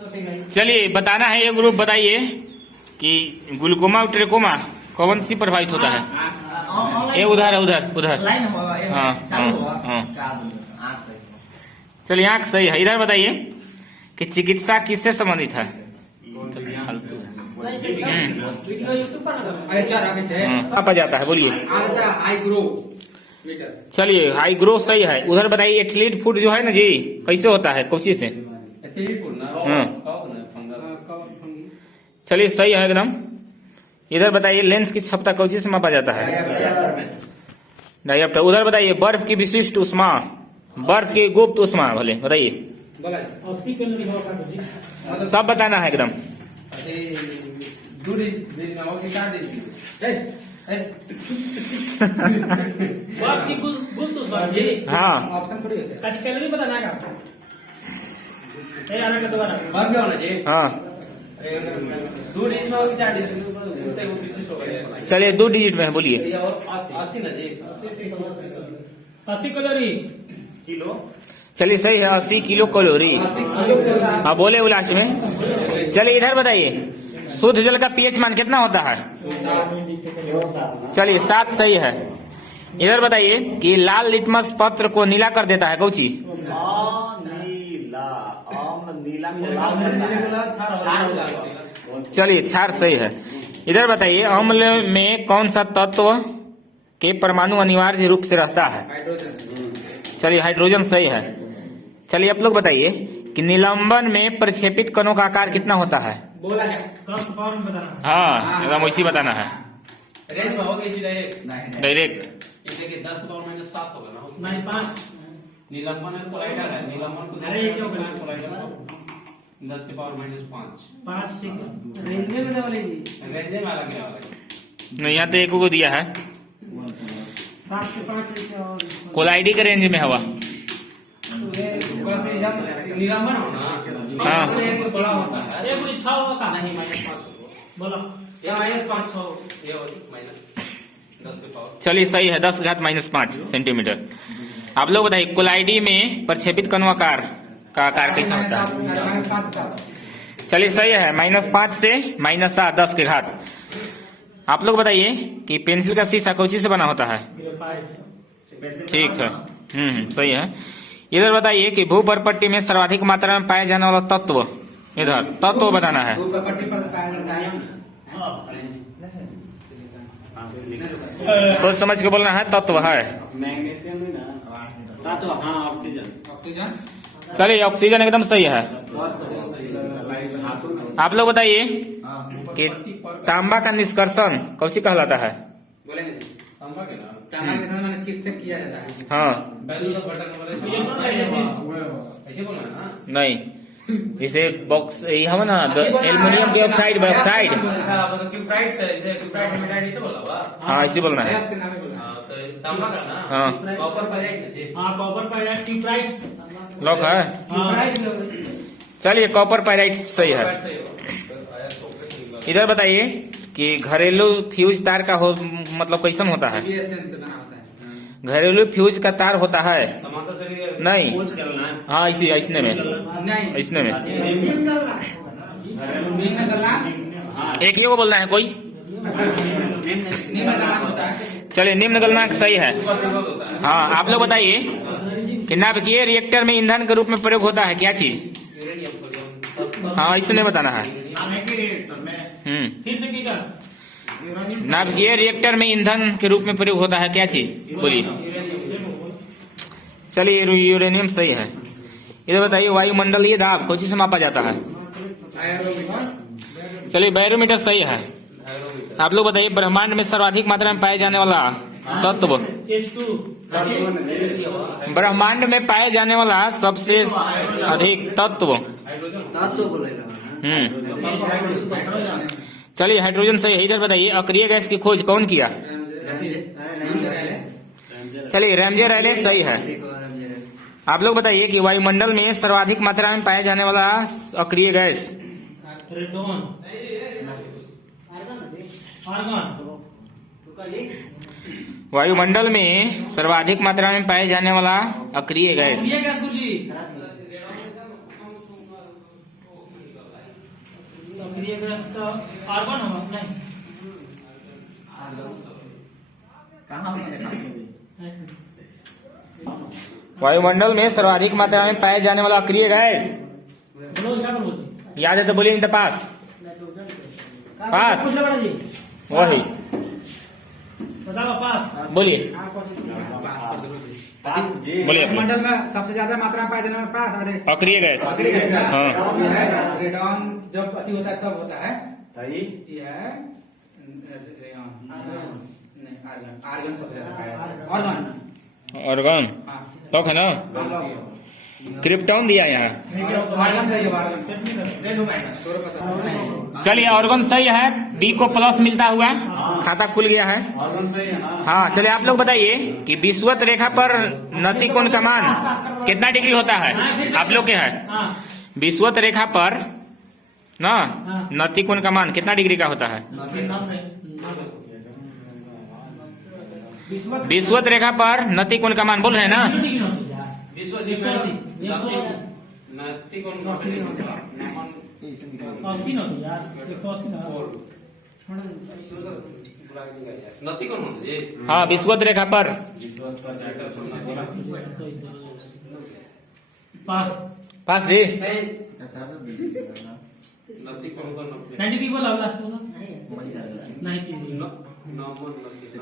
चलिए बताना है, एक ग्रुप बताइए कि ग्लूकोमा और ट्रेकोमा कौन सी प्रभावित होता है। ये उधर है, उधर उधर। हाँ हाँ हाँ, चलिए आंख सही है। इधर बताइए कि चिकित्सा किससे संबंधित है। कहाँ जाता है बोलिए। चलिए हाई ग्रो सही है। उधर बताइए एथलीट फूड जो है ना जी, कैसे होता है, कोची से। चलिए सही है एकदम। इधर बताइए लेंस की क्षमता कोची से मापा जाता है। डायप्टर। उधर बताइए बर्फ की विशिष्ट उष्मा, बर्फ की गुप्त उष्मा भले बताइए। सब बताना है एकदम। हाँ हाँ, चलिए 2 डिजिट में है बोलिए। 80 कैलोरी किलो। चलिए सही है, 80 किलो कैलोरी। हाँ बोले लास्ट में। चलिए इधर बताइए शुद्ध जल का पीएच मान कितना होता है। चलिए 7 सही है। इधर बताइए कि लाल लिटमस पत्र को नीला कर देता है कौची। चलिए क्षार सही है। इधर बताइए अम्ल में कौन सा तत्व के परमाणु अनिवार्य रूप से रहता है। चलिए हाइड्रोजन सही है। चलिए आप लोग बताइए कि निलंबन में प्रक्षेपित कणों का आकार कितना होता है। हाँ एकदम वैसी बताना है। डायरेक्ट 10⁻⁷ होगा ना। नहीं 5 निलंबन है, कोलाइडर है। निलंबन को 10⁻⁵ 5 ठीक है। रेंजर में रेंजर में अलग है। नहीं यहाँ तो एक को दिया है। 7 से 5 कोलाइडी के रेंज में हवा। निलंबन हो ना। हाँ बड़ा होता है। एक 6 होगा नहीं -5 बोलो। ये -5 हो, ये -10। चलिए सही है, 10⁻⁻5 सेंटीमीटर। आप लोग बताइए कोलाइडी में प्रक्षेपित कणों आकार का आकार कैसा होता है। चलिए सही है, -5 से -7 10 के घात। आप लोग बताइए कि पेंसिल का शीशा कौची से बना होता है। ठीक है, सही है। इधर बताइए कि भूपर्पट्टी में सर्वाधिक मात्रा में पाया जाने वाला तत्व, इधर तत्व बताना है। सोच समझ के बोलना है। तत्व है तत्व, हाँ ऑक्सीजन। चलिए ऑक्सीजन एकदम सही है। आप लोग बताइए कि तांबा का निष्कर्षण कौची कहलाता है। तांबा के नाम किससे किया जाता है। हाँ ऐसे बोलना है ना। नहीं, जैसे बॉक्स हम ना एल्युमिनियम डाइऑक्साइड बाइऑक्साइड। हाँ ऐसे बोलना है। तांबा का ना। हाँ कॉपर पायराइट। हाँ कॉपर पायराइट ट्यूबलाइट लॉक है। चलिए कॉपर पायराइट सही है। इधर बताइए कि घरेलू फ्यूज तार का मतलब कैसन होता है। घरेलू फ्यूज का तार होता है। नहीं हाँ इसने में एक ही को बोलना है कोई। चलिए निम्न गलनांक सही है। हाँ आप लोग बताइए कि नाभिकीय रिएक्टर में ईंधन के रूप में प्रयोग होता है क्या चीज। हाँ इसने बताना है। नाभिकीय रिएक्टर में ईंधन के रूप में प्रयोग होता है क्या चीज बोलिए। चलिए यूरेनियम सही है। इधर बताइए वायुमंडलीय दाब कौन से मापा जाता है। चलिए बैरोमीटर सही है। आप लोग बताइए ब्रह्मांड में सर्वाधिक मात्रा में पाए जाने वाला तत्व। ब्रह्मांड में पाए जाने वाला सबसे अधिक तत्व। चलिए हाइड्रोजन सही है। इधर बताइए अक्रिय गैस की खोज कौन किया। चलिए रैमजे रैले सही है। आप लोग बताइए कि वायुमंडल में सर्वाधिक मात्रा में पाया जाने वाला अक्रिय गैस। वायुमंडल में सर्वाधिक मात्रा में पाए जाने वाला अक्रिय गैस। सक्रिय गैस तो R1 होगा नहीं वायुमंडल में सर्वाधिक मात्रा में पाए जाने वाला अक्रिय गैस बोलो क्या बोलोगे याद है तो बोलिए नहीं तो पास पास वही बताओ पास बोलिए बोलिए अपने। मंडल में सबसे ज्यादा मात्रा में पाए जाने वाला पास अरे अक्रिय गैस अक्रिय गैस है। हाँ ये है रेडॉन जब अति होता है तब होता है ये है नहीं आर्गन सबसे ज्यादा पाया जाता है ऑर्गन ऑर्गन हाँ लॉक है ना क्रिप्टॉन दिया यहाँ ऑर्गन सही है ऑर्गन चलिए ऑर्गन सही है बी को प्लस मिलता हुआ खाता खुल गया है हाँ चलिए आप लोग बताइए कि विषुवत रेखा पर नति कोण का मान कितना डिग्री होता है आप लोग के है हाँ विषुवत रेखा पर ना नति कोण का मान कितना डिग्री का होता है विषुवत रेखा पर नति कोण का मान बोल रहे हैं ना विश्व नती कौन अस्सी नहीं यार 180 नती कौन होती है हाँ विषुवत रेखा पर पास पास जी नती कौन कौन 90 को लगा नहीं कीजिए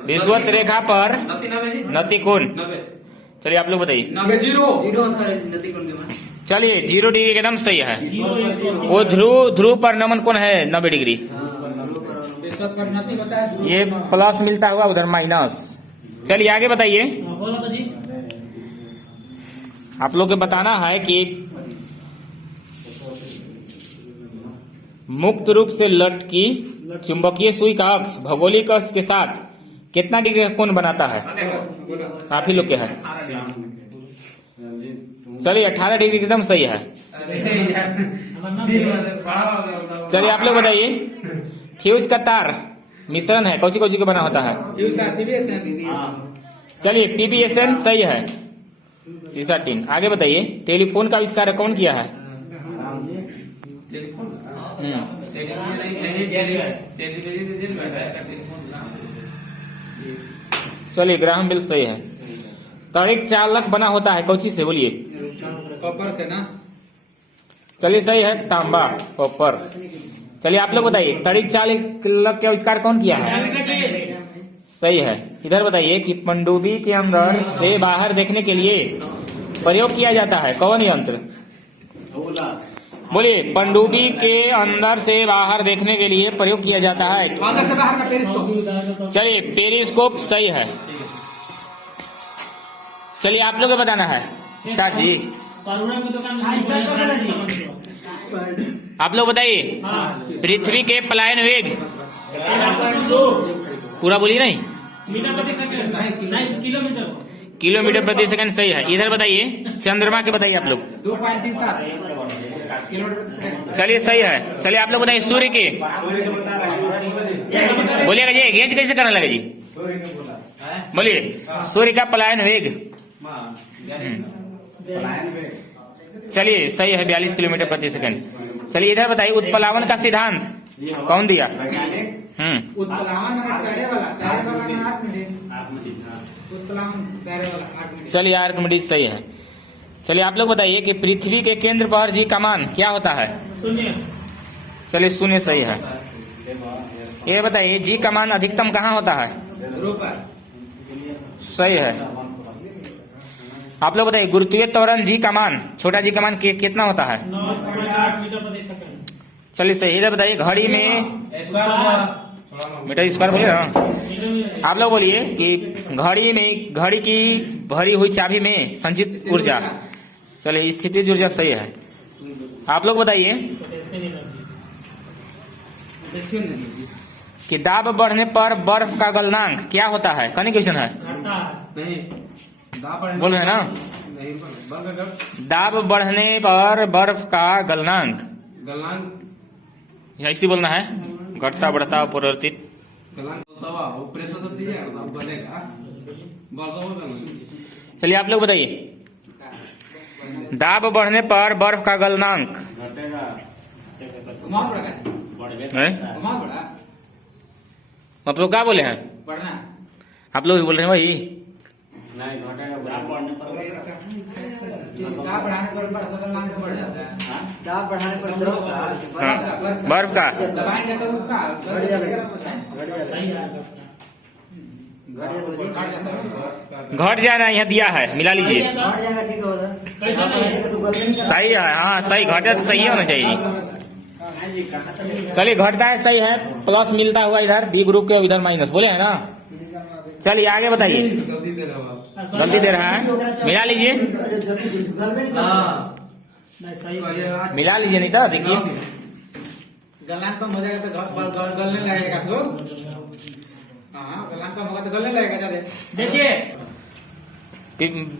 विषुवत रेखा पर नती नबे जी नति कोण 90 चलिए आप लोग बताइए 90 जीरो चलिए 0 डिग्री एकदम सही है 0 वो ध्रुव पर नमन कोण है 90 डिग्री विश्व पर नति होता है ये प्लस मिलता हुआ उधर माइनस चलिए आगे बताइए बोलो तो जी आप लोग को बताना है कि मुक्त रूप से लटकी चुंबकीय सुई का अक्ष भौगोलिक अक्ष के साथ कितना डिग्री का कोण बनाता है आप ही लोग के है चलिए 18 डिग्री एकदम सही है चलिए आप लोग बताइए फ्यूज का तार मिश्रण है कौची कौची का बना होता है चलिए पीबीएसएन सही है सीसा टीन आगे बताइए टेलीफोन का आविष्कार कौन किया है चलिए ग्राहम बेल सही है तड़िक चालक बना होता है कौची से बोलिए कॉपर के ना चलिए सही है तांबा कॉपर चलिए आप लोग बताइए तड़िक चालक का आविष्कार कौन किया है सही है इधर बताइए कि पनडुब्बी के अंदर से बाहर देखने के लिए प्रयोग किया जाता है कौन यंत्र बोलिए पनडुब्बी के अंदर से बाहर देखने के लिए प्रयोग किया जाता है अंदर से बाहर का पेरिस्कोप चलिए पेरिस्कोप सही है चलिए आप लोग को बताना है स्टार्ट जी करुणा की दुकान में आप लोग बताइए पृथ्वी के पलायन वेग पूरा बोलिए नहीं मीटर प्रति सेकंड नहीं किलोमीटर किलोमीटर प्रति सेकंड सही है इधर बताइए चंद्रमा के बताइए आप लोग 2.37 किलोमीटर प्रति सेकंड चलिए सही है चलिए आप लोग बताइए सूर्य के बोलिएगा जी गेज कैसे करने लगे जी बोलिए सूर्य का पलायन वेग चलिए सही है 42 किलोमीटर प्रति सेकंड चलिए इधर बताइए उत्प्लावन का सिद्धांत कौन दिया उत्प्लावन में तैरे वाला में आर्किमिडीज उत्प्लावन तैरे वाला आर्किमिडीज चलिए आर्किमिडीज सही है चलिए आप लोग बताइए कि पृथ्वी के केंद्र पर जी का मान क्या होता है शून्य चलिए शून्य सही है ये बताइए जी का मान अधिकतम कहाँ होता है ध्रुव पर सही है आप लोग बताइए गुरुत्वीय त्वरण जी का मान छोटा जी का मान कितना होता है 9.8 मीटर प्रति सेकंड चलिए सही इधर बताइए घड़ी में मीटर स्क्वायर बोलिए ना आप लोग बोलिए कि घड़ी की भरी हुई चाबी में संचित ऊर्जा चलिए स्थितिज ऊर्जा सही है आप लोग बताइए कि दाब बढ़ने पर बर्फ का गलनांक क्या होता है कौन क्वेश्चन है बोल रहे हैं ना दाब बढ़ने पर बर्फ का गलनांक ऐसे बोलना है घटता बढ़ता परिवर्तित चलिए आप लोग बताइए दाब बढ़ने पर बर्फ का गलनांक घुमाओ पड़ा क्या हैं? घुमाओ पड़ा आप लोग क्या बोले हैं? पढ़ना आप लोग भी बोल रहे हैं वही। नहीं घटेगा पढ़ने पर क्या पढ़ाने पर बढ़ता तो नाम तो बढ़ जाता है दाब बढ़ाने पर द्रव का हाँ, बर्फ का दबाएंगे तो उसका बढ़ जाएगा। सही है घट जाए तो जी। बढ़ जाता है घट जाए ना, यहाँ दिया है, मिला लीजिए। घट जाएगा ठीक है उधर। कैसा नहीं है? तो गर्मी में सही है, हाँ सही, घटे तो सही होना चाहिए जी। चलिए घटता है, सही है, प्लस मिलता हुआ इधर बी ग्रुप के, इधर माइनस बोले है ना। चलिए आगे बताइए। गलती दे रहा हूँ आप। गलती दे रहा है, मिला लीजिए, गर्मी नहीं नहीं सही है। मिला लीजिए, नहीं तो देखिए गलना कम हो जाएगा तो गलने लगेगा तो हाँ गलना कम होगा तो गलने लगेगा ज्यादा देखिए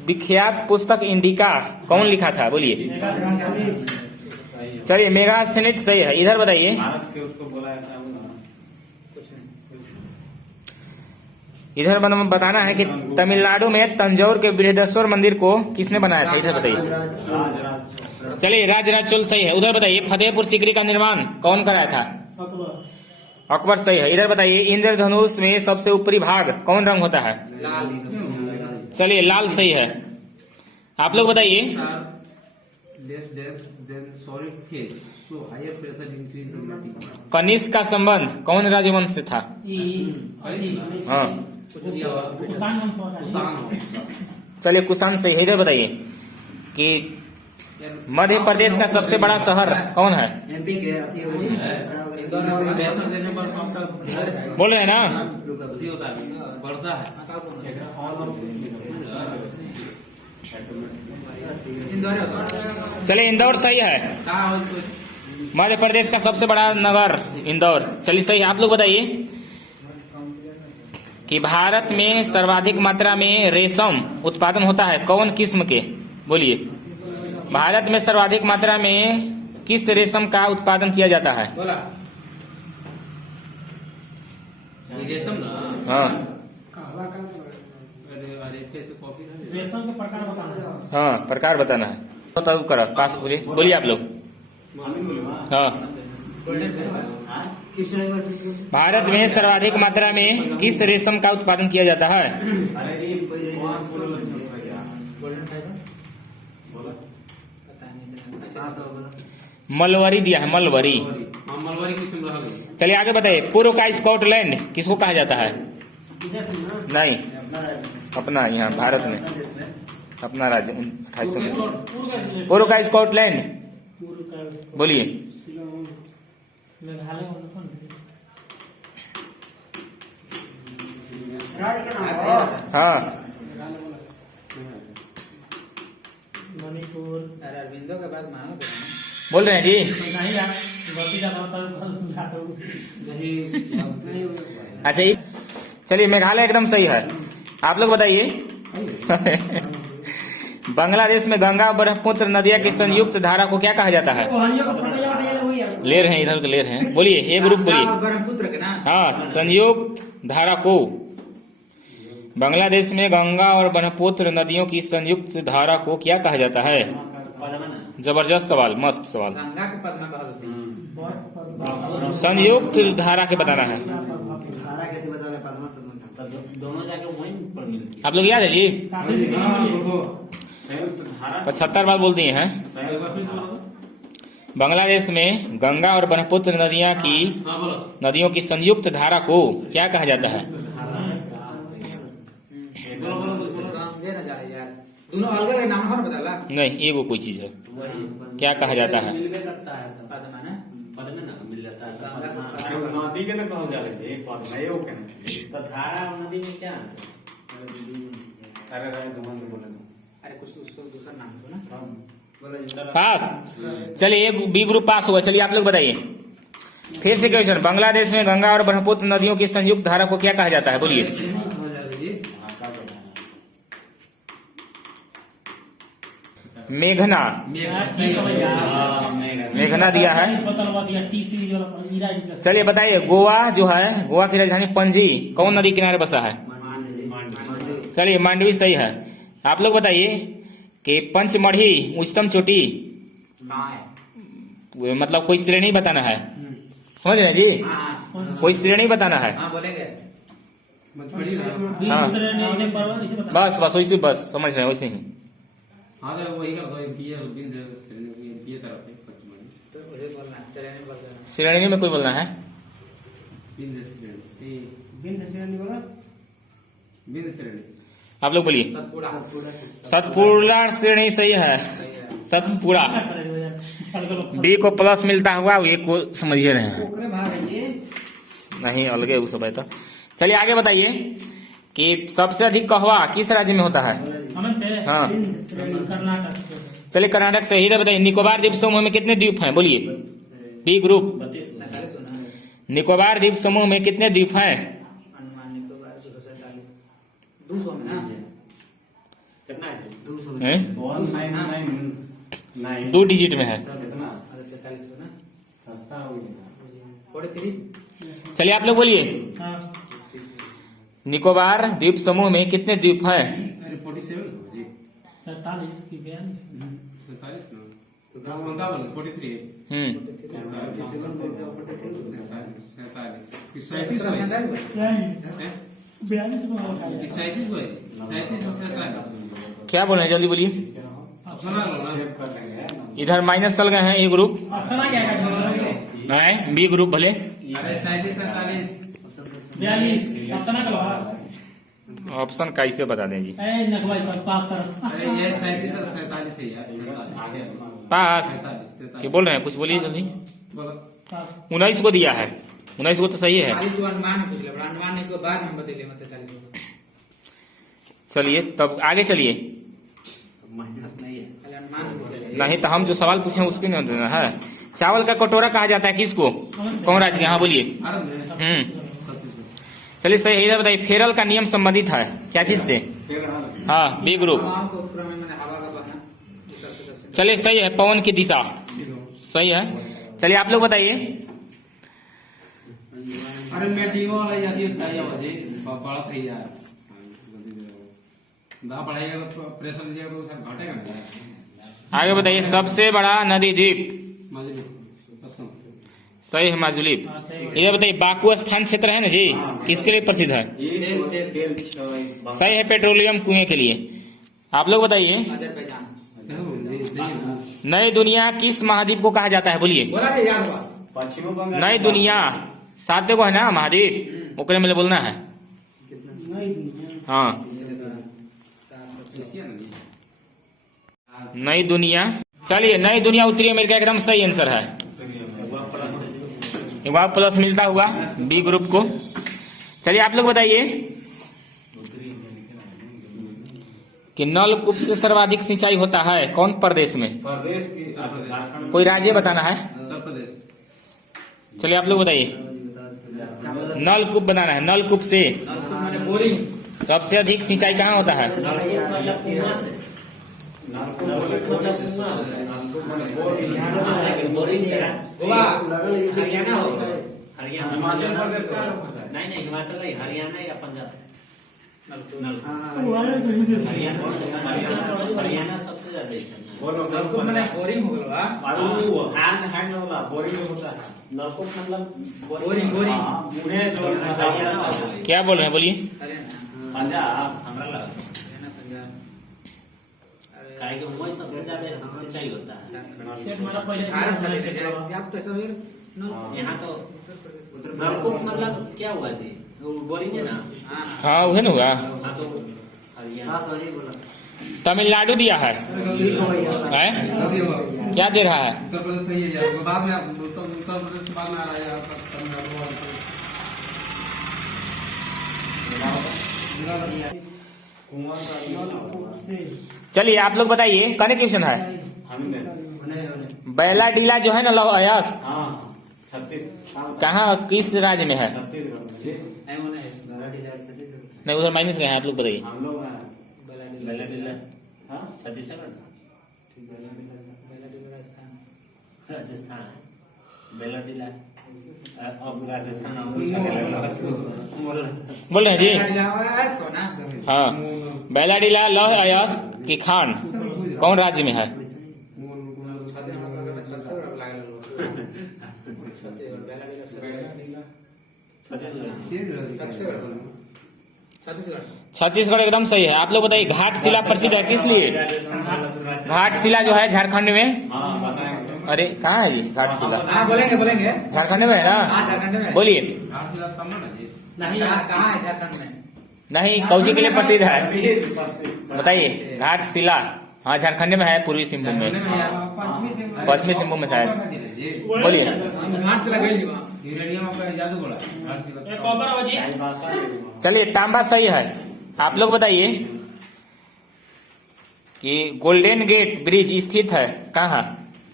विख्यात पुस्तक इंडिका कौन लिखा था बोलिए। चलिए मेगास्थेनिस सही है, इधर बताइए। भारत के उसको बोला था इधर बताना है कि तमिलनाडु में तंजौर के बृहदेश्वर मंदिर को किसने बनाया था, इधर बताइए। चलिए राजराज चोल सही है, उधर बताइए। फतेहपुर सीकरी का निर्माण कौन कराया था? अकबर सही है, इधर बताइए। इंद्रधनुष में सबसे ऊपरी भाग कौन रंग होता है? चलिए लाल सही है। आप लोग बताइए। कनिष्क का संबंध कौन राजवंश से था? हाँ चलिए कुषाण सही है, इधर बताइए कि मध्य प्रदेश का सबसे बड़ा शहर कौन है? एमपी के अति बोल रहे हैं ना। बढ़ता है चलिए इंदौर सही है, मध्य प्रदेश का सबसे बड़ा नगर इंदौर। चलिए सही है। आप लोग बताइए कि भारत में सर्वाधिक मात्रा में रेशम उत्पादन होता है कौन किस्म के? बोलिए। भारत में सर्वाधिक मात्रा में किस रेशम का उत्पादन किया जाता है? बोला रेशम ना। हाँ रेशम के प्रकार बताना है। हाँ प्रकार बताना है तो तब करो पास बोलिए। बोलिए आप लोग। हाँ भारत में सर्वाधिक मात्रा में किस रेशम का उत्पादन किया जाता है? मलवरी दिया है, मलवरी। मलबरी किस्म रहा है। चलिए आगे बताइए। पूर्व का स्कॉटलैंड किसको कहा जाता है? नहीं, अपना यहाँ भारत में अपना राज्य 2800 में। पूर्व का स्कॉटलैंड बोलिए। मेघालय वाला कौन है? हाँ मणिपुर अरे अरविंदो के बाद मानो बोल रहे हैं जी। नहीं यार, गलती ज्यादा होता है तो समझाता हूँ। अच्छा ये चलिए मेघालय एकदम सही है। आप लोग बताइए। बांग्लादेश में गंगा और ब्रह्मपुत्र नदियां की संयुक्त धारा को क्या कहा जाता है? ले रहे हैं, इधर ले रहे हैं, बोलिए। ये ग्रुप बोलिए। ब्रह्मपुत्र के ना हाँ संयुक्त धारा को बांग्लादेश में गंगा और ब्रह्मपुत्र नदियों की संयुक्त धारा को क्या कहा जाता है? जबरदस्त सवाल, मस्त सवाल। गंगा के पद में कहल संयुक्त धारा के बताना है। दोनों जाके वहीं पर मिलती आप लोग याद है जी? है। 75 बार बोल दिए हैं। बांग्लादेश में गंगा और ब्रह्मपुत्र नदियों की संयुक्त धारा को क्या कहा जाता है? यार दोनों अलग अलग नाम है बताला नहीं, एगो कोई चीज है, क्या कहा जाता है? पद में ना पद में ना मिल जाता है। गंगा को नदी के ना कहल जा रही है पद में एगो के ना। तो धारा और नदी में क्या अरे बोले अरे कुछ उसको दूसरा नाम दो ना। पास। चलिए एक बी ग्रुप पास हुआ। चलिए आप लोग बताइए फिर से क्वेश्चन। बांग्लादेश में गंगा और ब्रह्मपुत्र नदियों की संयुक्त धारा को क्या कहा जाता है? बोलिए। मेघना। मेघना दिया है। चलिए बताइए। गोवा जो है, गोवा की राजधानी पणजी कौन नदी किनारे बसा है? चलिए मांडवी सही है। आप लोग बताइए कि पंचमढ़ी उच्चतम चोटी कहाँ है? मतलब कोई श्रेणी बताना है, समझ रहे हैं जी? हाँ कोई श्रेणी बताना है। हाँ बोलेंगे। मछली ना। हाँ। श्रेणी से पर्वत इसे बता। बस बस वैसे बस समझ रहे हैं वैसे ही। हाँ तो वही कर दो, बीए बिंद श्रेणी बीए तरफ है पचमढ़ी। तो मुझे बोलना है, श्रेणी बोल देना। श्रेणी में कोई बोलना है। बिंद श्रेणी, बिंद श्रेणी बोला। बिंद श्रेणी। आप लोग बोलिए। सतपुड़ा। सतपुड़ा श्रेणी सही है। सही है। सतपुड़ा क्या करेगा यार? चल गलो। बी को प्लस मिलता हुआ ये को समझिए रहे हैं। ओकरे भाग है ये। नहीं अलग है वो सब है तो। चलिए आगे बताइए कि सबसे अधिक कहवा किस राज्य में होता है? अमन से हाँ। बिंद श्रेणी कर्नाटक से। चलिए कर्नाटक सही है, बताइए निकोबार द्वीप समूह में कितने द्वीप हैं? बोलिए। B group. 39 सुना है। निकोबार द्वीप समूह में कितने द्वीप हैं? अनुमान निकोबार 247 200 में ना कितना है? 200 हैं? 1999 2 डिजिट में है। कितना 43 में ना सस्ता हो गया। 43 चलिए आप लोग बोलिए हाँ। निकोबार द्वीप समूह में कितने द्वीप हैं? अरे 47 हो जी। 47 की 42। 47 ना। तो क्या बोलता है? 43 है। 37 कितना महंगा है? 42 में होगा। 37 है। 37 और 47। क्या बोल रहे हैं जल्दी बोलिए। सुना लो ना। इधर माइनस चल गए हैं ए ग्रुप, ऑप्शन आ गया क्या? नहीं बी ग्रुप भले। अरे 37 47 42 ऑप्शन आ गया। ऑप्शन कैसे बता दें जी? ए नकवाई पर पास कर। अरे ये 37 और 47 है यार। पास 43 क्या बोल रहे हैं? कुछ बोलिए जल्दी। बोलो। पास। 19 को दिया है, 19 को तो सही है। खाली तो अनुमान पूछ ले, अनुमान के बाद हम बतेले मत 43 चलिए तब आगे चलिए। माइनस नहीं है, खाली अनुमान पूछ ले। नहीं तो हम जो सवाल पूछे उसके नहीं देना है। चावल का कटोरा कहा जाता है किसको? कौन राज्य के? हाँ बोलिए। भारत में 37 चलिए सही है, बताइए फेरल का नियम संबंधित है क्या चीज से? हाँ बी ग्रुप। हवाओं को क्रम में मैंने हवा का बहना उत्तर से दक्षिण। चलिए सही है, पवन की दिशा सही है। चलिए आप लोग बताइए। अरे मैं टीमो वाला जाती है सही है जी, बड़ा થઈ જાય ना पढ़ाइएगा तो प्रेशर लीजिएगा तो सर घटेगा ना। आगे बताइए सबसे बड़ा नदी द्वीप। माजुली असम। सही है माजुलीप। इधर बताइए बाकू स्थान क्षेत्र है ना जी, किसके लिए प्रसिद्ध है? तेल सही है पेट्रोलियम कुएं के लिए। आप लोग बताइए अजरबैजान। नई दुनिया किस महाद्वीप को कहा जाता है? बोलिए। बोला रे याद हुआ। नई दुनिया 7 को है ना महाद्वीप, ओकरे में बोलना है। नहीं दुनिया। हाँ एशिया नहीं नई दुनिया। चलिए नई दुनिया उत्तरी अमेरिका एकदम सही आंसर है। एक बार प्लस मिलता हुआ बी ग्रुप को। चलिए आप लोग बताइए कि नलकूप से सर्वाधिक सिंचाई होता है कौन प्रदेश में? प्रदेश की कोई राज्य बताना है। उत्तर प्रदेश। चलिए आप लोग बताइए। नलकूप बनाना है। नलकूप से मैंने बोरिंग सबसे अधिक सिंचाई कहाँ होता है? गोवा हरियाणा हो। हरियाणा हिमाचल प्रदेश का नहीं नहीं हिमाचल नहीं, हरियाणा या पंजाब। हरियाणा सबसे ज्यादा नलकूप मैंने बोरिंग हो गया। हैंड वाला बोरिंग होता है। नलकूप मतलब बोरिंग बोरिंग मुझे जो हरियाणा क्या बोल रहे हैं? बोलिए। हरियाणा पंजाब हमरा लगा हरियाणा पंजाब। काहे कि वही सबसे ज्यादा सिंचाई होता है। भारत का ले आप तो सब यहाँ तो नलकूप मतलब क्या हुआ जी? वो बोरिंग है ना। हां हाँ वही ना हुआ। हाँ तो हरियाणा तमिलनाडु दिया है। हैं? नदी होगा। क्या दे रहा है? उत्तर प्रदेश सही है यार, बाद में आप उत्तर प्रदेश के बाद में आ रहा है यार तमिलनाडु चलिए आप लोग बताइए। कने क्वेश्चन है। बैला डीला जो है ना लौह अयस्क कहाँ किस राज्य में है? नहीं होने है नहीं उधर माइनस में है, आप लोग बताइए। छत्तीसगढ़ राजस्थान बेला डिला अब राजस्थान बोल रहे हैं जी। इसको ना हाँ बैला डीला लौह अयस्क की खान कौन राज्य में है? छत्तीसगढ़ बेला बेला छत्तीसगढ़ छत्तीसगढ़ छत्तीसगढ़ एकदम सही है। आप लोग बताइए घाटशिला प्रसिद्ध है किस लिए? घाटशिला जो है झारखंड में, हाँ बताएंगे। अरे कहाँ है जी घाटशिला? हाँ बोलेंगे बोलेंगे। झारखंड में है हाँ ना? झारखंड में। बोलिए। घाटशिला तब ना जी। नहीं कहाँ है झारखंड में? नहीं, कौची के लिए प्रसिद्ध है बताइए? घाटशिला हाँ झारखंड में है, पूर्वी सिंहभूम में, पश्चिमी सिंहभूम में शायद। बोलिए। घाट से लगे वहाँ यूरेनियम का जादू बोला घाटशिला। कॉपर बजी चलिए तांबा सही है। आप लोग बताइए कि गोल्डन गेट ब्रिज स्थित है कहाँ?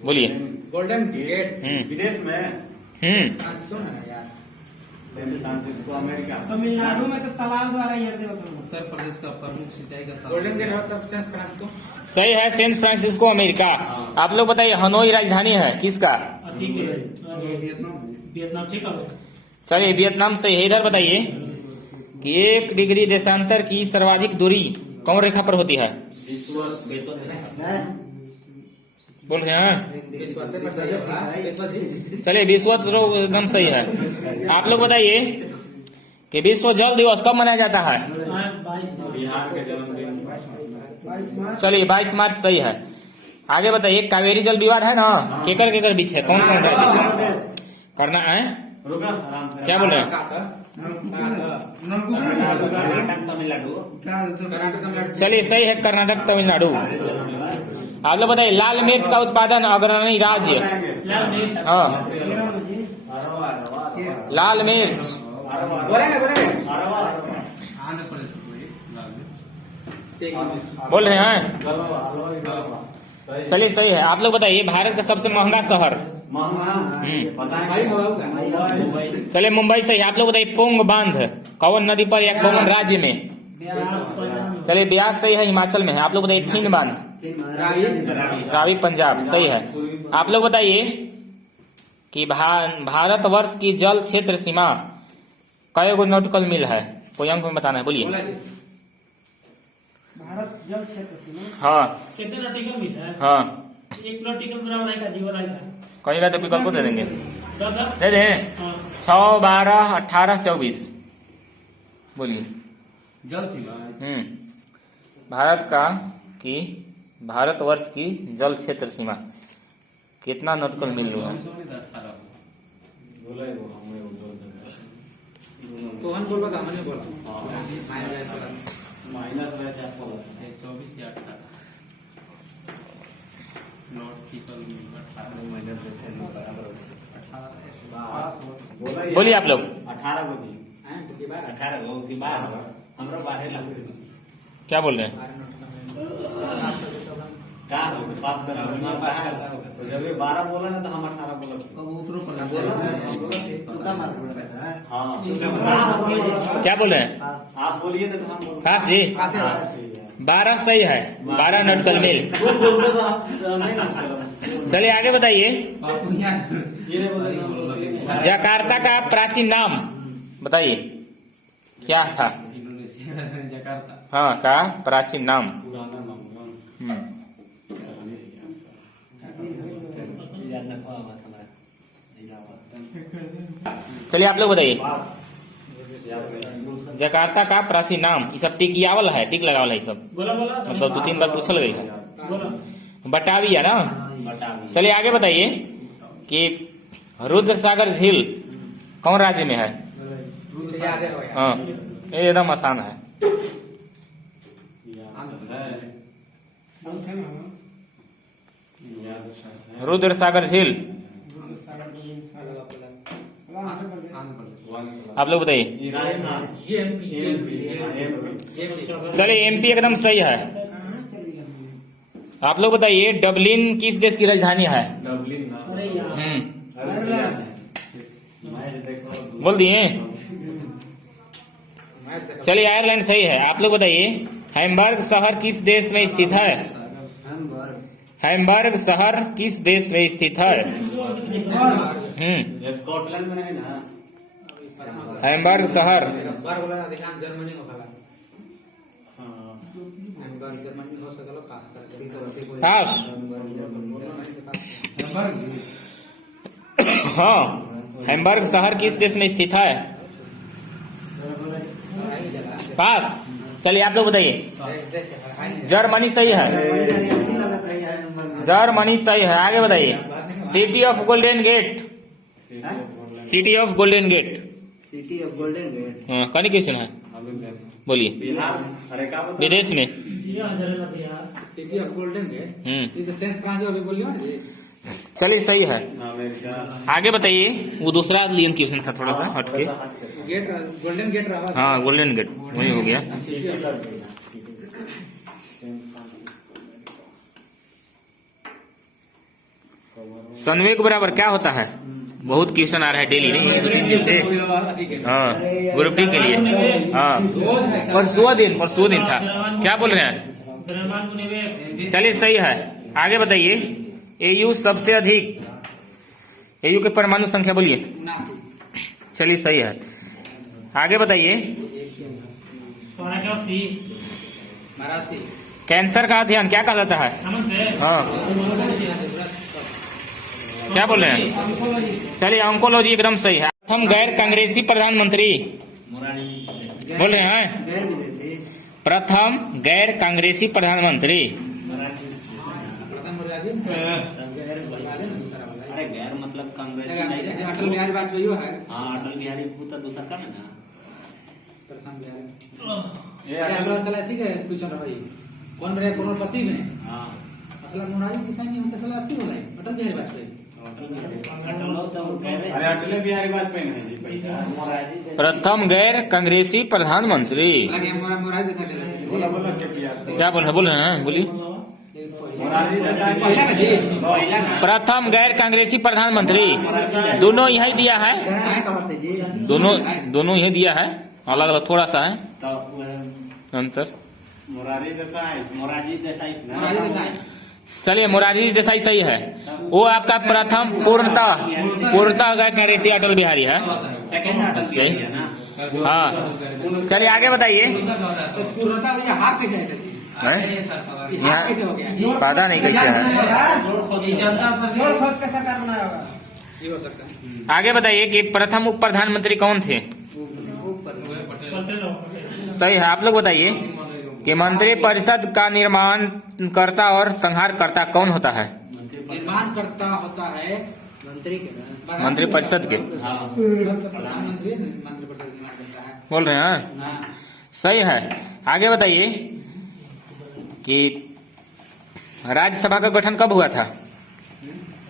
बोलिए। गोल्डन गेट विदेश में सुन यार सैन फ्रांसिस्को अमेरिका। तमिलनाडु में तो तालाब द्वारा ही हरदे मतलब उत्तर प्रदेश का प्रमुख सिंचाई का गोल्डन गेट होता है सैन फ्रांसिस्को। सही है, सैन फ्रांसिस्को अमेरिका। आप लोग बताइए हनोई राजधानी है किसका? ठीक है वियतनाम वियतनाम ठीक है। चलिए वियतनाम सही है। इधर बताइए कि 1 डिग्री देशांतर की सर्वाधिक दूरी कौन रेखा पर होती है? बोल रहे हैं? चलिए विश्व एकदम सही है। आप लोग बताइए कि विश्व जल दिवस कब मनाया जाता है? 22 बिहार के जन्मदिन। चलिए 22 मार्च सही है। आगे बताइए कावेरी जल विवाद है ना, केकर केकर बीच है, कौन कौन राज्य करना है? रुका आराम से। क्या बोल रहे हैं? कर्नाटक तमिलनाडु। चलिए सही है, कर्नाटक तमिलनाडु। आप लोग बताइए लाल मिर्च का उत्पादन अग्रणी राज्य? हाँ लाल मिर्च बोलेंगे बोलेंगे। आंध्र प्रदेश बोल रहे हैं? चलिए सही है। आप लोग बताइए भारत का सबसे महंगा शहर? चलिए मुंबई सही है। आप लोग बताइए पोंग बांध कौन नदी पर या कौन राज्य में? चलिए ब्यास सही है, हिमाचल में है। आप लोग बताइए थिन बांध? रावी पंजाब सही है। आप लोग बताइए कि भारतवर्ष की जल क्षेत्र सीमा कई गो नॉटिकल मील है? कोई अंक में बताना है, बोलिए। भारत जल क्षेत्र सीमा हाँ कितने नॉटिकल मील है? हाँ 1 नॉटिकल बराबर है का जीवन है कहेगा तो विकल्प दे देंगे। दादा दे दें? 6, 12, 18, 24 बोलिए। जल सीमा भारत का की भारतवर्ष की जल क्षेत्र सीमा कितना नॉटिकल मील हुआ? तो हम बोल रहा हमने बोला माइनस में से आपको 24 या 18 नॉटिकल माइनस देते हैं बराबर बोलिए आप लोग। 18 को दी 18 को की 12 हमरा 12 लग क्या बोल रहे हैं? क्या पास कर तो जब ये 12 बोला ना तो हम 18 बोला। अब उत्तर प्रदेश हाँ क्या बोल रहे हैं? आप बोलिए ना तो हम बोल। खास जी 12 सही है, 12 नॉटिकल मील। चलिए आगे बताइए। जकार्ता का प्राचीन नाम बताइए क्या था? जकार्ता हाँ का प्राचीन नाम। पुराना नाम चलिए आप लोग बताइए जकार्ता का प्राचीन नाम। ये सब टिकियावल है, टिक लगावल है, सब बोला बोला मतलब 2-3 बार पूछल गई है। बोला बटावी है ना? चलिए आगे बताइए कि रुद्र सागर झील कौन राज्य में है? हाँ ये एकदम आसान है। रुद्र सागर झील आप लोग बताइए। चलिए एमपी एकदम सही है। आप लोग बताइए डबलिन किस देश की राजधानी है? बोल दिए। चलिए आयरलैंड सही है। आप लोग बताइए हैम्बर्ग शहर किस देश में स्थित है? हैम्बर्ग शहर किस देश में स्थित है? स्कॉटलैंड में है ना? हैम्बर्ग शहर अधिकांश जर्मनी में फैला हाँ जर्मनी हो सकल पास कर पास हाँ हैम्बर्ग शहर किस देश में स्थित है? पास। चलिए आप लोग बताइए। जर्मनी सही है, जर्मनी सही है। आगे बताइए। City of golden gate, city of golden gate. City of golden gate हाँ, कौन क्वेश्चन है? बोलिए। विदेश में सिटी ऑफ गोल्डन गेट, ये तो सेंस फ्रांस जो अभी बोलियो ना जी। चलिए सही है। आगे बताइए। वो दूसरा लियन क्वेश्चन था, थोड़ा सा हटके। गेट गोल्डन गेट रहा। हाँ, गोल्डन गेट वही हो गया। सनवेग बराबर क्या होता है? बहुत क्वेश्चन आ रहा है डेली नहीं, 2-3 दिन से। हाँ, ग्रुप डी के लिए। हाँ, परसों दिन था। क्या बोल रहे हैं? चलिए सही है। आगे बताइए। एयू सबसे अधिक, एयू के परमाणु संख्या बोलिए। चलिए सही है। आगे बताइए। कैंसर का अध्ययन क्या कहा जाता है? हाँ, क्या बोल रहे हैं? चलिए ऑन्कोलॉजी एकदम सही है। प्रथम गैर कांग्रेसी प्रधानमंत्री बोल रहे हैं। गैर विदेशी प्रथम गैर कांग्रेसी प्रधानमंत्री। अरे गैर मतलब कांग्रेस नहीं अटल बिहारी वाजपेयी है। हाँ अटल बिहारी भूत दूसरा का है ना। प्रथम बिहारी अरे अगला चला ठीक है क्वेश्चन भाई। कौन रहे करोड़पति में? हाँ मतलब मोरारी किसान नहीं उनका सलाह अच्छी बोला है अटल बिहारी वाजपेयी। अरे अटल बिहारी वाजपेयी नहीं। प्रथम गैर कांग्रेसी प्रधानमंत्री। हालांकि हमारा मोरारी जैसा चला है। बोला बोला क्या किया? क्या बोल रहे हैं? बोलिए। पहला ना जी, प्रथम गैर कांग्रेसी प्रधानमंत्री। दोनों यही दिया है, दोनों यही दिया है, अलग अलग थोड़ा सा है अंतर। मोरारी देसाई, मोरारजी देसाई मोरारी देसाई। चलिए मोरारजी देसाई सही है। वो आपका प्रथम पूर्णतः गैर कांग्रेसी अटल बिहारी है। सेकंड अटल बिहारी है ना। हाँ, चलिए आगे बताइए। तो पूर्णता ये हाथ कैसे है? यहाँ कैसे हो गया? पता नहीं कैसे है। ये हो सकता है। आगे बताइए कि प्रथम उप प्रधानमंत्री कौन थे? सही है। आप लोग बताइए कि मंत्री परिषद का निर्माण करता और संहार करता कौन होता है? निर्माण करता होता है मंत्री के ना। मंत्री परिषद के। प्रधानमंत्री मंत्री परिषद निर्माण करता है। बोल रहे हैं? हाँ। सही है। आगे बताइए कि राज्यसभा का गठन कब हुआ था?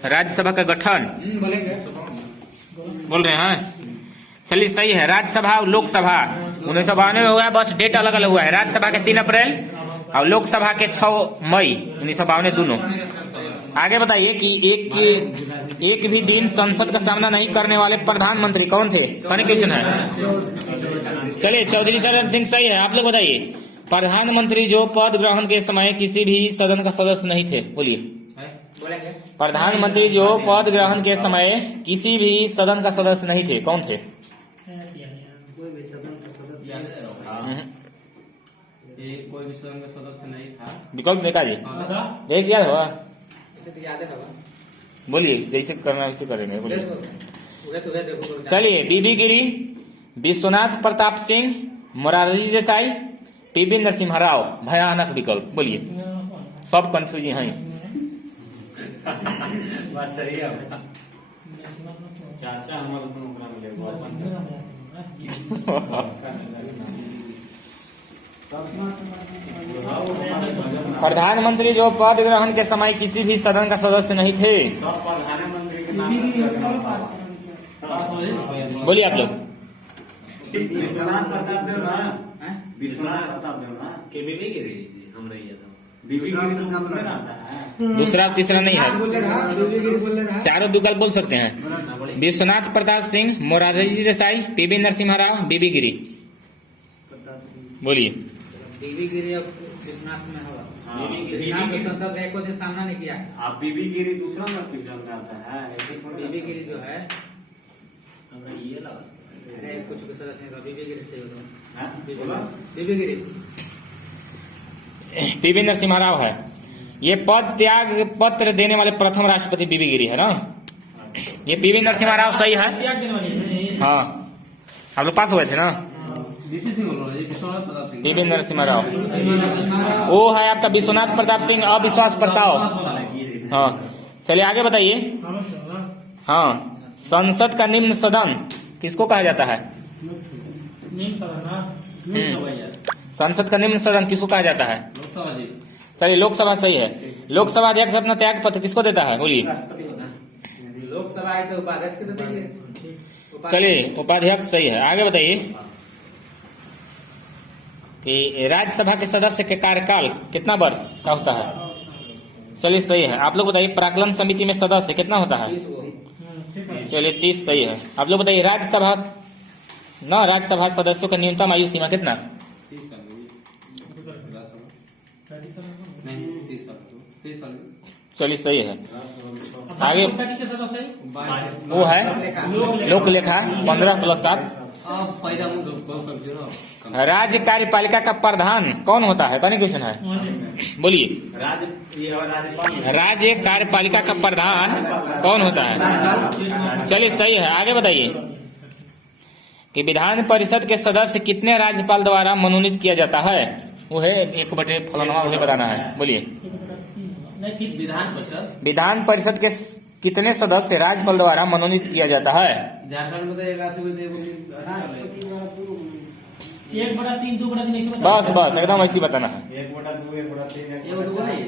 राज्यसभा का गठन बोलेंगे। बोल रहे हैं? चलिए सही है। राज्यसभा और लोकसभा 1992 में हुआ है, बस डेट अलग अलग हुआ है। राज्यसभा के 3 अप्रैल और लोकसभा के 6 मई 1952 दोनों। आगे बताइए कि एक भी दिन संसद का सामना नहीं करने वाले प्रधानमंत्री कौन थे? कौन क्वेश्चन है? चलिए चौधरी चरण सिंह सही है। आप लोग बताइए। प्रधानमंत्री जो पद ग्रहण के समय किसी भी सदन का सदस्य नहीं थे। बोलिए। प्रधानमंत्री जो पद ग्रहण के समय किसी भी सदन का सदस्य नहीं थे, कौन थे? कोई भी सदन का सदस्य नहीं था। विकल्प देखा जी, एक याद हुआ? याद है बाबा। बोलिए, जैसे करना वैसे करेंगे। बोलिए। देखो चलिए बीबी गिरी, विश्वनाथ प्रताप सिंह, मोरारजी देसाई, पीवी नरसिम्हा राव। भयानक विकल्प। बोलिए। सब कंफ्यूज है। बात सही है। चाचा हमारे को नौकरा मिले। प्रधानमंत्री जो पद ग्रहण के समय किसी भी सदन का सदस्य नहीं थे। सब प्रधानमंत्री के नाम। बोलिए आप लोग। विश्वनाथ प्रताप देव ना। विश्वनाथ प्रताप देव ना के बीबी गिरी हम रही है। बीबी गिरी तो नाम आता है। दूसरा तीसरा नहीं है, बोल रहा। चारों विकल्प बोल सकते हैं। विश्वनाथ प्रताप सिंह, मोरारजी देसाई, पीवी नरसिम्हा राव, बीबी गिरी। बोलिए। बीबी गिरी और विश्वनाथ में होगा। हाँ, विश्वनाथ तो संसद में एक दिन सामना नहीं किया। आप बीबी गिरी दूसरा में क्वेश्चन में आता है। बीबी गिरी जो है ये लगा कुछ सदस्य नहीं था। बीबी गिरी सही होगा। हाँ? बीबी गिरी पीवी नरसिम्हा राव है। ये पद त्याग पत्र देने वाले प्रथम राष्ट्रपति बीबी गिरी है ना। ये पीवी नरसिम्हा राव सही है। त्याग देने वाली है। हाँ आप लोग पास हुए थे ना। बीपी सिंह बोल रहा है, विश्वनाथ प्रताप सिंह। पीवी नरसिम्हा राव वो है आपका विश्वनाथ प्रताप सिंह अविश्वास प्रस्ताव। हाँ चलिए आगे बताइए। हाँ संसद का निम्न सदन किसको कहा जाता है? निम्न सदन ना। संसद का निम्न सदन किसको कहा जाता है? लोकसभा जी। चलिए लोकसभा सही है। लोकसभा अध्यक्ष अपना त्याग पत्र किसको देता है बोलिए? लोकसभा है तो उपाध्यक्ष को देते हैं। चलिए उपाध्यक्ष सही है। आगे बताइए कि राज्यसभा के सदस्य के कार्यकाल कितना वर्ष का होता है? चलिए सही है। आप लोग बताइए प्राक्कलन समिति में सदस्य कितना होता है? 30 को। चलिए 30 सही है। आप लोग बताइए राज्यसभा सदस्यों का न्यूनतम आयु सीमा कितना? 30 साल नहीं 30 साल तो 30 साल। चलिए सही है। आगे के सदस्य है? वो है लोक लेखा 15+7। अब पैदा मुझे राज्य कार्यपालिका का प्रधान कौन होता है? कौन क्वेश्चन है बोलिए? राज्य कार्यपालिका का प्रधान कौन होता है? चलिए सही है। आगे बताइए कि विधान परिषद के सदस्य कितने राज्यपाल द्वारा मनोनीत किया जाता है? वो है 1/फलाना उसे बताना है बोलिए। विधान परिषद के कितने सदस्य राज्यपाल द्वारा मनोनीत किया जाता है? झारखंड में तो 81 1/3 2/3 ऐसे बता। बस एकदम ऐसी बताना है। 1/2 1/3 ये दो नहीं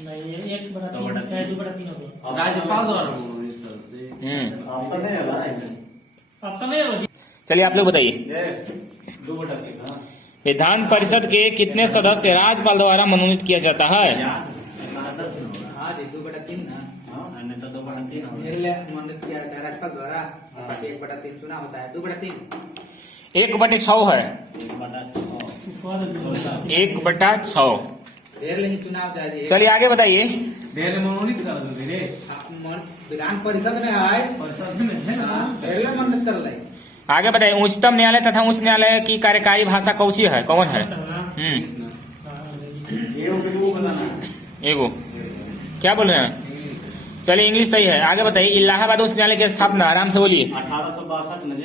नहीं 1/3 2/3 होगा। राज्यपाल द्वारा मनोनीत सदस्य। ऑप्शन नहीं है। चलिए आप लोग बताइए विधान परिषद के कितने सदस्य राज्यपाल द्वारा मनोनीत किया जाता है? हाँ जी 2/3 ना। मनोनीत किया जाता है राज्यपाल द्वारा। 1/3 चुनाव होता है। 2/3 1/6 है। 1/6। ढेर लेकिन चुनाव होता है। चलिए आगे बताइए। ढेर मनोनीत कर दो ढेर विधान परिषद में है। परिषद में है ना। ढेर मनोनीत कर ले। आगे बताइए उच्चतम न्यायालय तथा उच्च न्यायालय की कार्यकारी भाषा कौन सी है? कौन है? एगो क्या बोल रहे हैं? चलिए इंग्लिश सही है। आगे बताइए इलाहाबाद उच्च न्यायालय की स्थापना आराम से बोलिए। 1862 में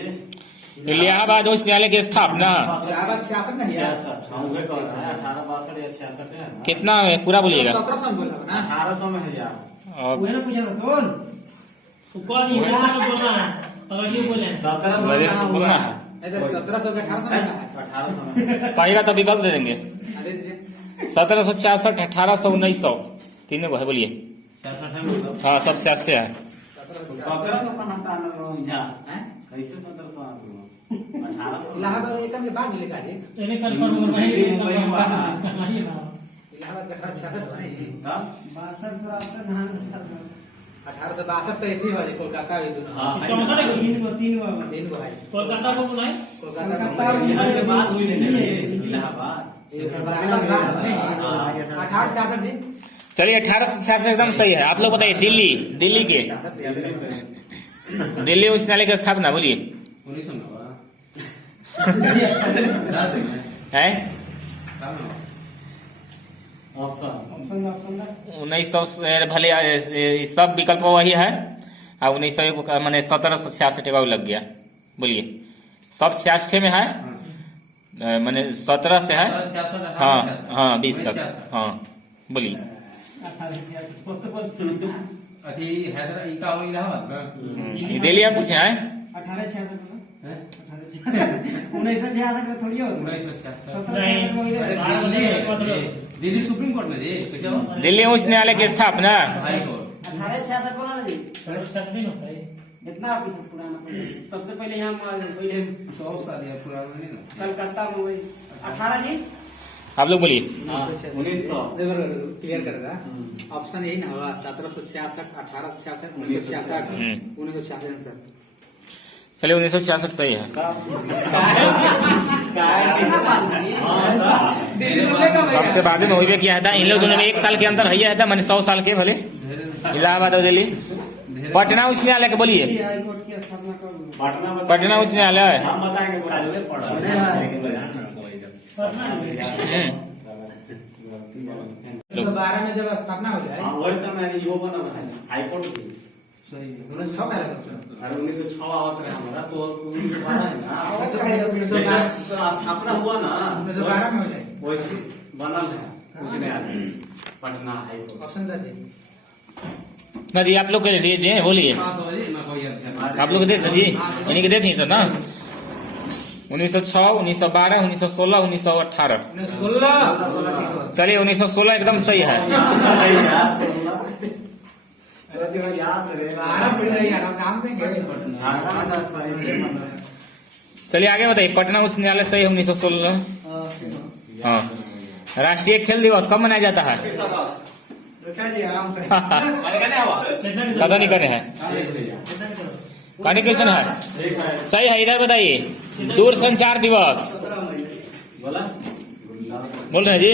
इलाहाबाद उच्च न्यायालय की स्थापना इलाहाबाद 66 नहीं है। 1862 या 66 है ना। कितना है पूरा बोलिएगा। 1700 में बोला ना। 1800 में है यार। और वो ना पूछा था कौन? कौन ये बोलना है? अगर ये बोले 1700 बोलना कहाँ हुआ है। इधर 1700 का 1800 में है। 1800 में पाएगा तो विकल्प दे देंगे। अरे जी 1766 1800 1900 तीनों को है बोलिए। 66 है मतलब। हाँ सब 66 है। 1700 कहाँ से आना रहा हूँ यहाँ? हैं? कैसे 1700 आ रहा हूँ? 1800 इलाहाबाद एक के बाद लिखा जी। इन्हें कर पर वही इलाहाबाद का 66 नहीं जी। तब 1862 तो एक ही हो जी। कोलकाता भी हाँ, 64 है। 3 को है। कोलकाता को बुलाए। कोलकाता के बाद हुई नहीं इलाहाबाद। 1866 जी। चलिए 1866 एकदम सही है। आप लोग बताइए दिल्ली के दिल्ली उच्च न्यायालय की स्थापना बोलिए। 1900 में हुआ। है ऑप्शन 1900 भले सब विकल्प वही है। और 1900 मैंने 1766 का लग गया बोलिए। सब 66 में है मैंने 17 से है। 66 हाँ 20 तक। हाँ बोलिए। अथी हैदराबाद इका हो इलाहाबाद का। दिल्ली आप पूछे हैं 1966 थोड़ी हो। 1966 दिल्ली सुप्रीम कोर्ट में जी कैसे हो? दिल्ली उच्च न्यायालय की स्थापना हाई कोर्ट। 1866 बोला ना जी। इतना पुराना सबसे पहले यहाँ 100 साल या पुराना नहीं ना। कलकत्ता में वही 18 जी। आप लोग बोलिए। 1900 क्लियर करेगा। ऑप्शन यही ना होगा 1766 1866 1966 1966 आंसर। चलिए 1966 सही है। सबसे बाद में हुई किया था इन लोग दोनों में 1 साल के अंदर है था मैंने 100 साल के भले। इलाहाबाद और दिल्ली। पटना उच्च न्यायालय के बोलिए। पटना उच्च न्यायालय हम बताएंगे तो 12 में जब स्थापना हो जाए वही समय यो बना हाई कोर्ट थी। सही है। 1906 का रहता अरे 1906 आवत रहे हमारा तो 1912 है ना। 1912 तो स्थापना हुआ ना 1912 में हो जाए वैसे बनल है कुछ नहीं आदमी पटना हाई कोर्ट। ऑप्शन था जी। ना जी आप लोग के लिए दे बोलिए, ना कोई अच्छा आप लोग दे जी, यानी कि देते तो ना 1906, 1912, 1916, 1918। 1916 चलिए 1916 एकदम सही है। याद रहे 12 पढ़ रही है नाम देंगे चलिए आगे बताइए, पटना उच्च न्यायालय सही है 1916। हाँ, राष्ट्रीय खेल दिवस कब मनाया जाता है? पता नहीं करने हैं, कहने क्वेश्चन है सही है, इधर बताइए। दूरसंचार दिवस बोल रहे हैं जी।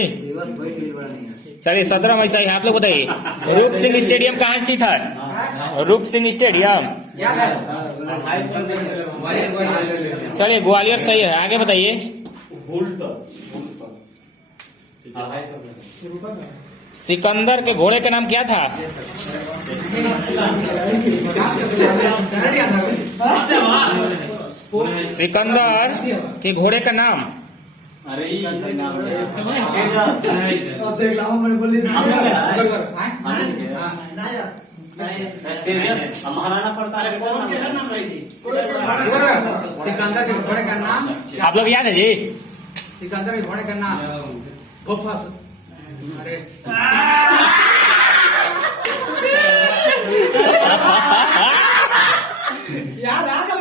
चलिए 17 मई सही है, आप लोग बताइए। रूप सिंह स्टेडियम कहाँ स्थित है? रूप सिंह स्टेडियम याद है चलिए ग्वालियर सही है, आगे बताइए। सिकंदर के घोड़े का नाम क्या था? सिकंदर के घोड़े का नाम अरे महाराणा प्रताप सिकंदर के घोड़े का नाम, आप लोग याद है जी? सिकंदर के घोड़े का नाम बोफस। अरे याद आ गया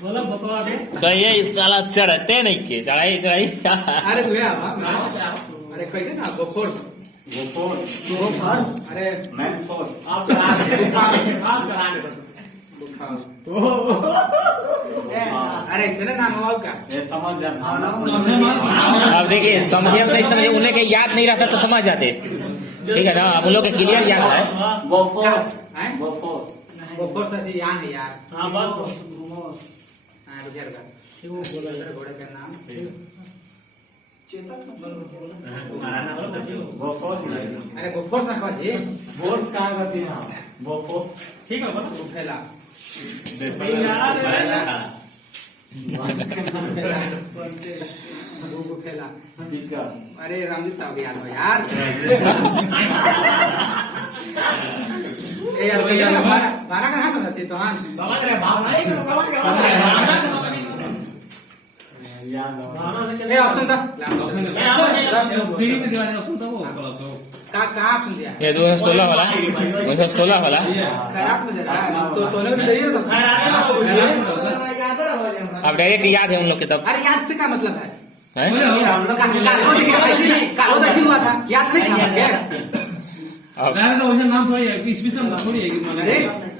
बोलो बकवा दे। कहिए इस साला चढ़ते नहीं के चढ़ाई चढ़ाई। अरे तू है अरे कैसे ना बोफोर्स अरे मैन फोर्स आप चला अरे इससे ना नाम हुआ का ये समझ जा अब देखिए समझे नहीं समझे, उन्हें के याद नहीं रहता तो समझ जाते, ठीक है ना? अब उन लोग के क्लियर याद है। वो फोर्स हैं वो फोर्स बोफोर्स अभी याद है यार। हाँ बस हाँ रुक का सिकंदर घोड़े का नाम वो फोर्स अरे बोफोर्स ना कहो जी फोर्स कहाँ करती है वो फोर्स ठीक है बोलो। बुफेला बुफेला अरे रंजीत साहब याद हो यार। ए यार बारह का समझ चाहिए तो हाँ समझ रहे भावना ए ऑप्शन था ऑप्शन फ्री में दिवाली ऑप्शन था वो कहाँ ऑप्शन दिया ये 2016 वाला 2016 वाला खराब में जरा तो तूने भी दिया तो अब डायरेक्ट याद है उन लोग के तब अरे याद से क्या मतलब है? हैं? कालो दशी हुआ था याद नहीं था क्या? अब तो वैसे नाम थोड़ी है स्पेशल थोड़ी है कि अरे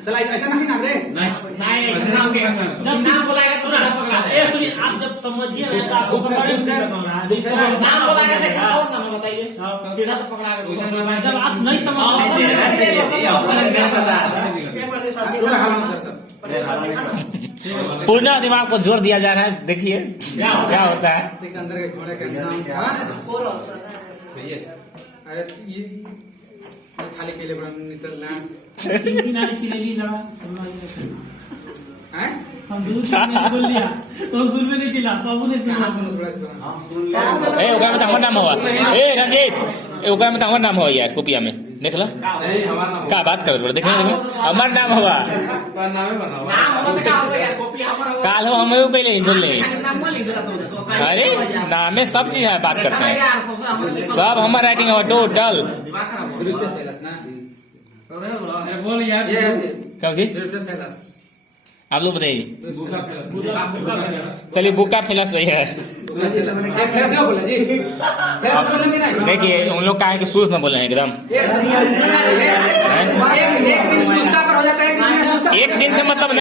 तो ऐसा नहीं नाम रे नहीं ऐसा नाम के जब नाम बोलाएगा तो सीधा पकड़ा दे। ए सुनिए आप जब समझिए ना तो आपको पकड़े सीधा पकड़ा दे। नाम बोलाएगा तो ऐसा कौन नाम बताइए सीधा तो पकड़ा दे। जब आप नहीं पूर्ण दिमाग को जोर दिया जा रहा है, देखिए क्या होता है। सिकंदर के घोड़े का नाम था अरे ये खाली के लिए बड़ा नीदरलैंड किनारे चिलेली लड़ा समझ हैं हम दूर से नहीं बोल दिया तो सुन में नहीं किला बाबू ने कहाँ सुना। सुनो थोड़ा सा हम सुन ले ए ओकरा में तो हमर नाम हुआ, ए रंजीत ए ओकरा में तो हमर नाम हुआ यार, कोपिया में देख लो नहीं हमारा नाम का बात करत बड़े, देख लो हमर नाम हुआ नाम है बनाओ काल हो हम पहले सुन ले। अरे नामे सब चीज है, बात करते हैं सब हमार राइटिंग है टोटल। ब्रूसेल फेलस ना अरे बोल यार ये क्या जी ब्रूसेल फेलस आप लोग बताइए। बुका फेलस चलिए बुका फेलस सही है। फेलस क्यों बोला जी फेलस बोला नहीं ना देखिए उन लोग का है कि सूझ न बोले हैं एकदम। एक दिन सुस्ता पर हो जाता है, एक दिन सुस्ता एक दिन से मतलब